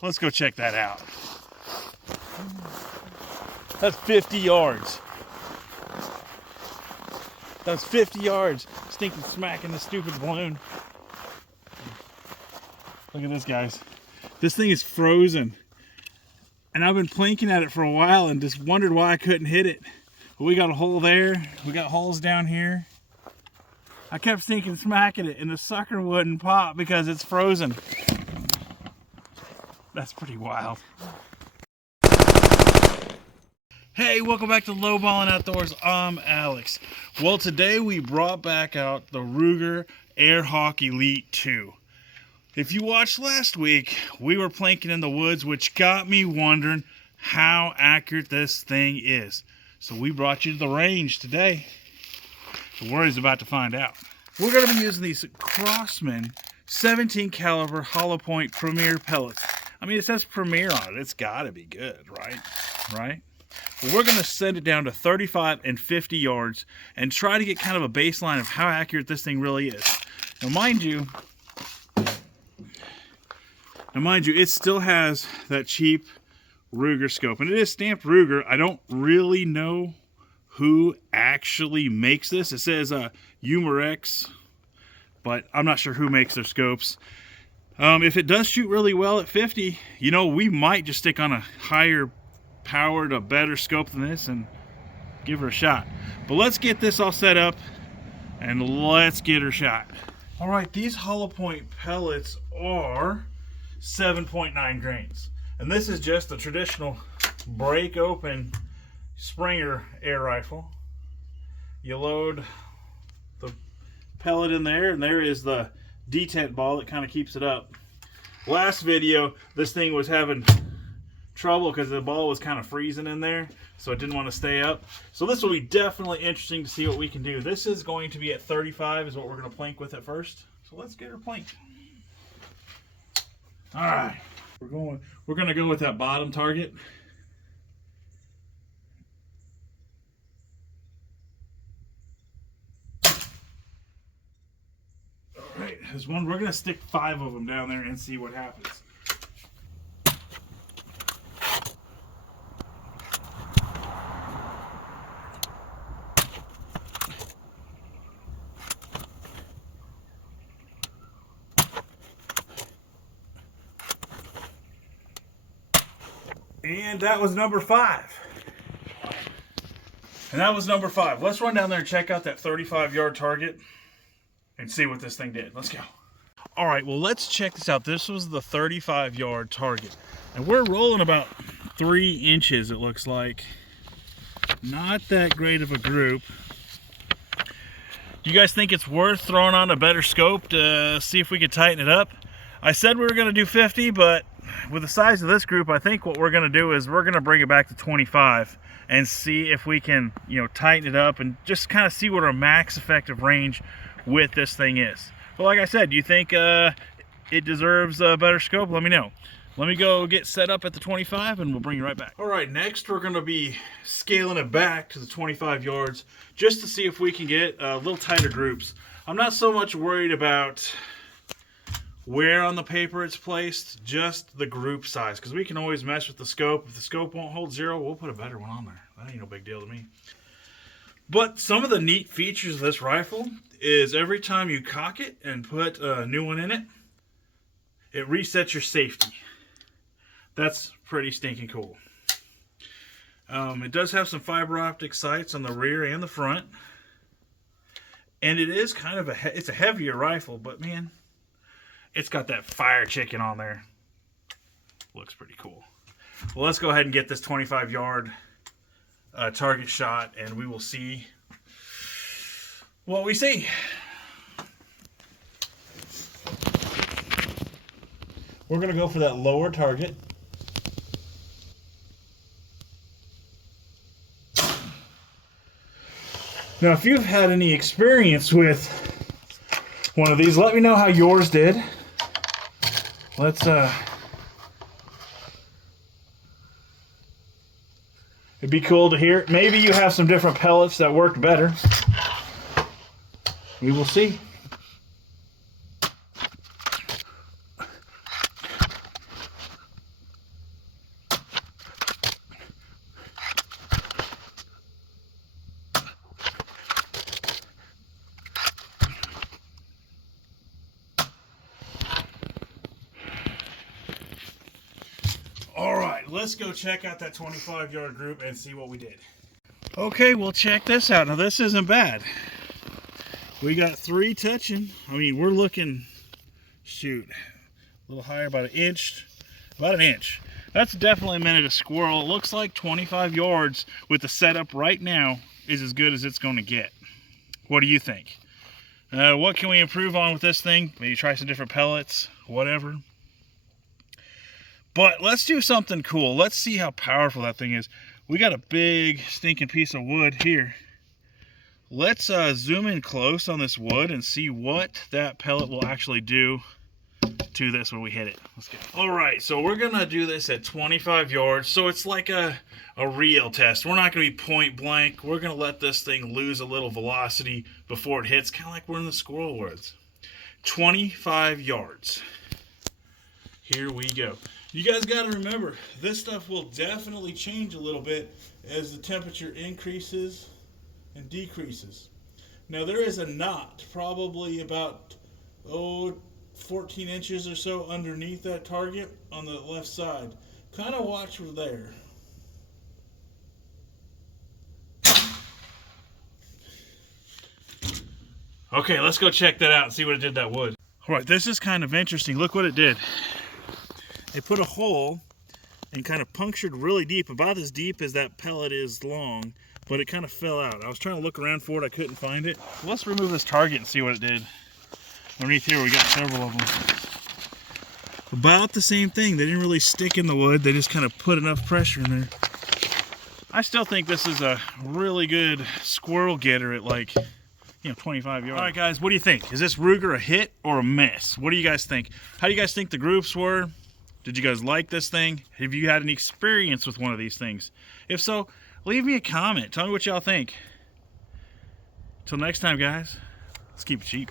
Let's go check that out. That's 50 yards. That's 50 yards. Stinking smacking the stupid balloon. Look at this, guys. This thing is frozen. And I've been plinking at it for a while and just wondered why I couldn't hit it. But we got a hole there. We got holes down here. I kept stinking smacking it and the sucker wouldn't pop because it's frozen. That's pretty wild. Hey, welcome back to Lowballin' Outdoors. I'm Alex. Well, today we brought back out the Ruger Airhawk Elite 2. If you watched last week, we were planking in the woods, which got me wondering how accurate this thing is. So we brought you to the range today. The world is about to find out. We're going to be using these Crosman 17 caliber hollow point Premier pellets. I mean, it says Premier on it. It's got to be good, right? Right? But we're going to send it down to 35 and 50 yards and try to get kind of a baseline of how accurate this thing really is. Now, mind you, it still has that cheap Ruger scope, and it is stamped Ruger. I don't really know who actually makes this. It says Umarex, but I'm not sure who makes their scopes. If it does shoot really well at 50, you know, we might just stick on a higher powered, a better scope than this and give her a shot. But let's get this all set up and let's get her shot. All right, these hollow point pellets are 7.9 grains. And this is just the traditional break open Springer air rifle. You load the pellet in there, and there is the detent ball that kind of keeps it up. Last video, this thing was having trouble because the ball was kind of freezing in there, so it didn't want to stay up. So this will be definitely interesting to see what we can do. This is going to be at 35 is what we're going to plank with at first. So let's get her planked. All right, we're going to go with that bottom target. All right, there's one. We're going to stick 5 of them down there and see what happens. And that was number 5. And that was number 5. Let's run down there and check out that 35-yard target and see what this thing did. Let's go. All right, well, let's check this out. This was the 35-yard target. And we're rolling about 3 inches, it looks like. Not that great of a group. Do you guys think it's worth throwing on a better scope to see if we could tighten it up? I said we were going to do 50, but with the size of this group, I think what we're going to do is we're going to bring it back to 25 and see if we can, you know, tighten it up and just kind of see what our max effective range with this thing is. But like I said, do you think it deserves a better scope? Let me know. Let me go get set up at the 25 and we'll bring you right back. All right, next we're going to be scaling it back to the 25 yards just to see if we can get a little tighter groups. I'm not so much worried about where on the paper it's placed, just the group size, because we can always mess with the scope. If the scope won't hold 0, we'll put a better one on there. That ain't no big deal to me. But some of the neat features of this rifle is every time you cock it and put a new one in it, it resets your safety. That's pretty stinking cool. It does have some fiber optic sights on the rear and the front. And it is kind of it's a heavier rifle, but man, it's got that fire chicken on there. Looks pretty cool. Well, let's go ahead and get this 25-yard target shot, and we will see what we see. We're going to go for that lower target. Now, if you've had any experience with one of these, let me know how yours did. Let's it'd be cool to hear. Maybe you have some different pellets that worked better. We will see. let's go check out that 25-yard group and see what we did. Okay, well, check this out. Now, this isn't bad. We got 3 touching. I mean, we're looking, shoot, a little higher, about an inch. That's definitely a minute of squirrel. It looks like 25 yards with the setup right now is as good as it's going to get. What do you think? What can we improve on with this thing? Maybe try some different pellets, whatever. But let's do something cool. Let's see how powerful that thing is. We got a big stinking piece of wood here. Let's zoom in close on this wood and see what that pellet will actually do to this when we hit it. Let's go. All right, so we're gonna do this at 25 yards. So it's like a real test. We're not gonna be point blank. We're gonna let this thing lose a little velocity before it hits, kind of like we're in the squirrel woods. 25 yards. Here we go. You guys gotta remember, this stuff will definitely change a little bit as the temperature increases and decreases. Now there is a knot, probably about 14 inches or so underneath that target on the left side. Kind of watch for there. Okay, let's go check that out and see what it did to that wood. All right, this is kind of interesting. Look what it did. It put a hole and kind of punctured really deep, about as deep as that pellet is long, but it kind of fell out. I was trying to look around for it, I couldn't find it. Let's remove this target and see what it did. Underneath here we got several of them. About the same thing. They didn't really stick in the wood, they just kind of put enough pressure in there. I still think this is a really good squirrel getter at, like, 25 yards. All right, guys, what do you think? Is this Ruger a hit or a miss? What do you guys think? How do you guys think the groups were? Did you guys like this thing? Have you had any experience with one of these things? If so, leave me a comment. Tell me what y'all think. Till next time, guys, let's keep it cheap.